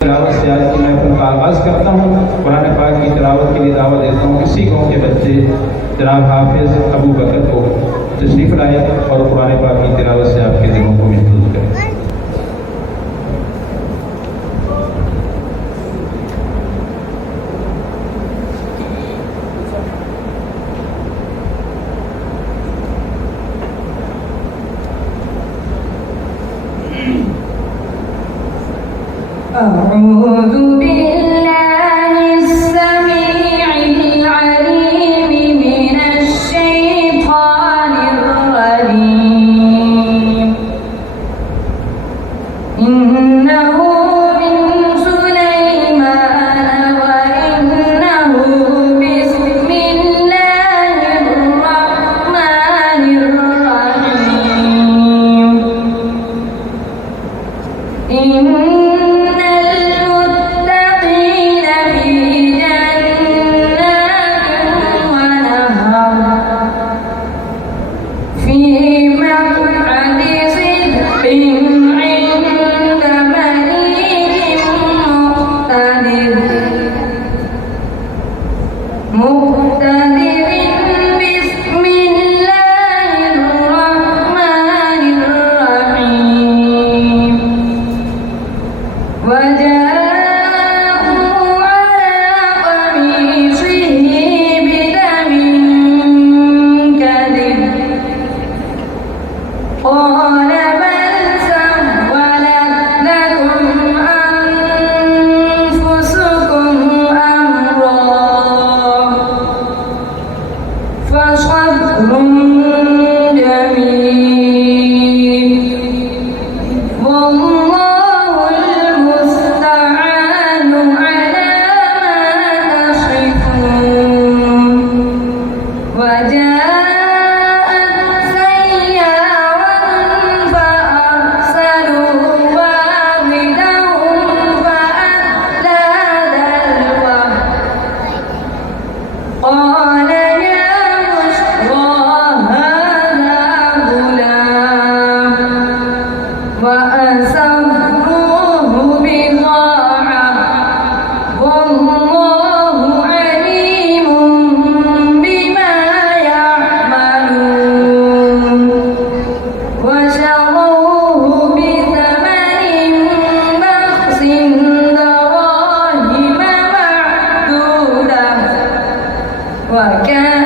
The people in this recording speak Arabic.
तिलावत से आज की महफिल का आगाज़ करता हूँ। कुरान पाक की तिलावत के लिए दावत देता हूँ। इसी गाँव के बच्चे जनाब हाफिज़ अबू बकर को तशरीफ़ लाए और कुरान पाक की तिलावत से आपके दिलों को महफूज करें। أعوذ بالله السميع العليم من الشيطان الرجيم إنه من سليمان وإنه بسم الله الرحمن الرحيم وكان